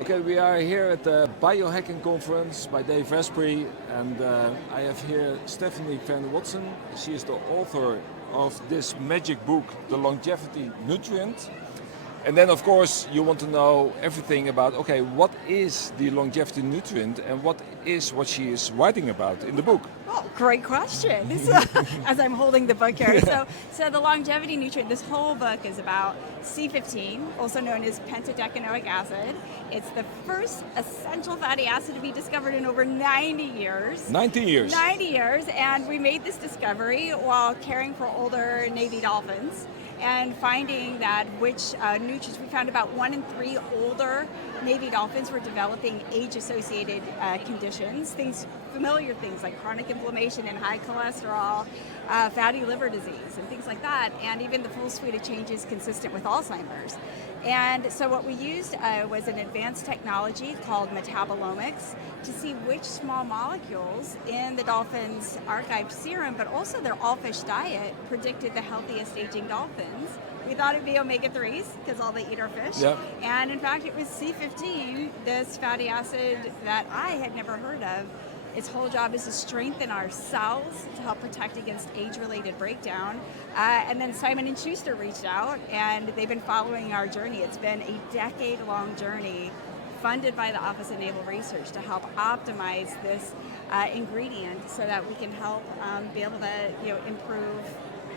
Okay, we are here at the Biohacking Conference by Dave Asprey, and I have here Stephanie Venn-Watson. She is the author of this magic book, The Longevity Nutrient. And then, of course, you want to know everything about, okay, what is the longevity nutrient and what she is writing about in the book? Well, great question. As I'm holding the book here. So the longevity nutrient, this whole book is about C15, also known as pentadecanoic acid. It's the first essential fatty acid to be discovered in over 90 years. 90 years? 90 years, and we made this discovery while caring for older Navy dolphins and finding that which nutrients, we found about 1 in 3 older Navy dolphins were developing age-associated conditions, familiar things like chronic inflammation and high cholesterol, fatty liver disease, and things like that, and even the full suite of changes consistent with Alzheimer's. And so what we used was an advanced technology called metabolomics to see which small molecules in the dolphins' archived serum, but also their all-fish diet, predicted the healthiest aging dolphins. We thought it'd be omega-3s because all they eat are fish. Yep. And in fact, it was C15, this fatty acid that I had never heard of. Its whole job is to strengthen our cells to help protect against age-related breakdown. And then Simon & Schuster reached out, and they've been following our journey. It's been a decade-long journey funded by the Office of Naval Research to help optimize this ingredient so that we can help be able to improve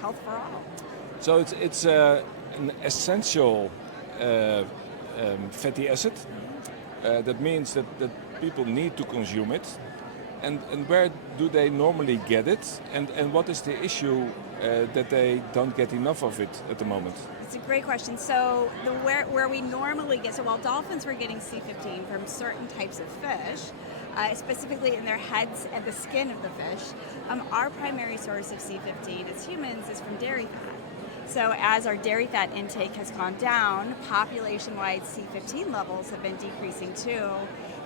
health for all. So it's an essential fatty acid. That means that people need to consume it. And where do they normally get it? And what is the issue that they don't get enough of it at the moment? It's a great question. So where we normally get, so while dolphins were getting C15 from certain types of fish, specifically in their heads and the skin of the fish, our primary source of C15 as humans is from dairy fat. So as our dairy fat intake has gone down, population-wide C15 levels have been decreasing too.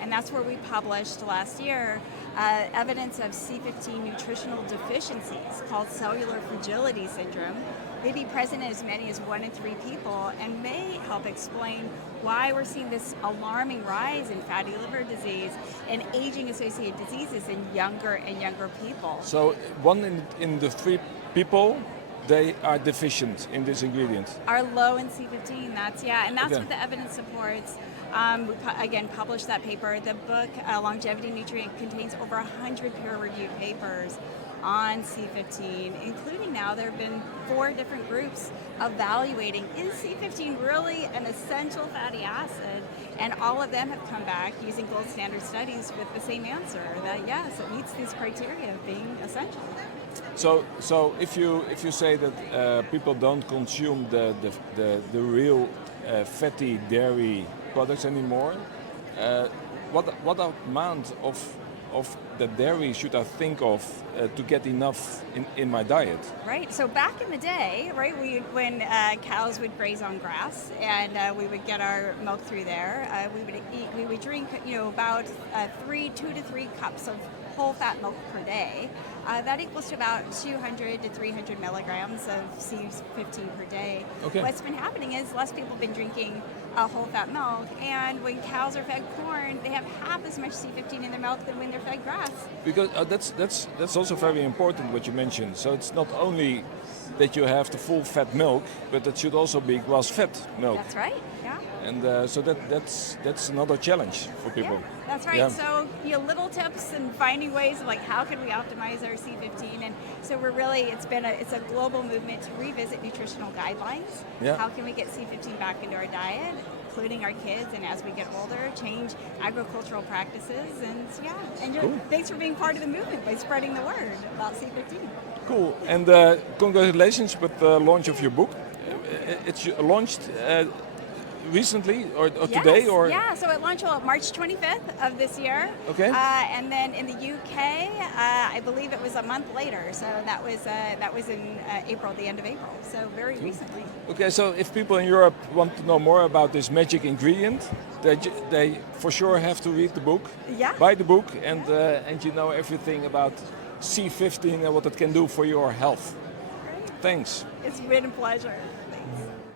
And that's where we published last year evidence of C15 nutritional deficiencies called cellular fragility syndrome. May be present in as many as 1 in 3 people and may help explain why we're seeing this alarming rise in fatty liver disease and aging-associated diseases in younger and younger people. So 1 in the 3 people, they are deficient in this ingredient. Are low in C15, that's what the evidence supports. We again published that paper. The book, Longevity Nutrient, contains over 100 peer-reviewed papers on C15, including now there have been 4 different groups evaluating, is C15 really an essential fatty acid? And all of them have come back using gold standard studies with the same answer, that yes, it meets these criteria of being essential. So if you say that people don't consume the real fatty dairy products anymore, what amount of the dairy should I think of to get enough in my diet? Right. So back in the day, right, when cows would graze on grass and we would get our milk through there, we would drink about 2 to 3 cups of whole fat milk per day. That equals to about 200 to 300 milligrams of C15 per day. Okay. What's been happening is less people have been drinking whole fat milk, and when cows are fed corn, they have half as much C15 in their milk than when they're fed grass. Because that's also very important what you mentioned. So it's not only that you have the full fat milk, but it should also be grass-fed milk. That's right. Yeah. And so that's another challenge for people. Yeah, that's right. Yeah. So little tips and finding ways of how can we optimize our C15, and so we're really it's a global movement to revisit nutritional guidelines. Yeah. How can we get C15 back into our diet, including our kids, and as we get older, change agricultural practices, and cool. Thanks for being part of the movement by spreading the word about C15. Cool, and congratulations with the launch of your book. It's launched recently or today? Or? Yeah, so it launched March 25th of this year. Okay. And then in the UK, I believe it was a month later. So that was in April, the end of April. So very recently. Okay, so if people in Europe want to know more about this magic ingredient, they for sure have to read the book. Yeah. Buy the book and everything about C15 and what it can do for your health. Great. Thanks. It's been a pleasure. Thanks.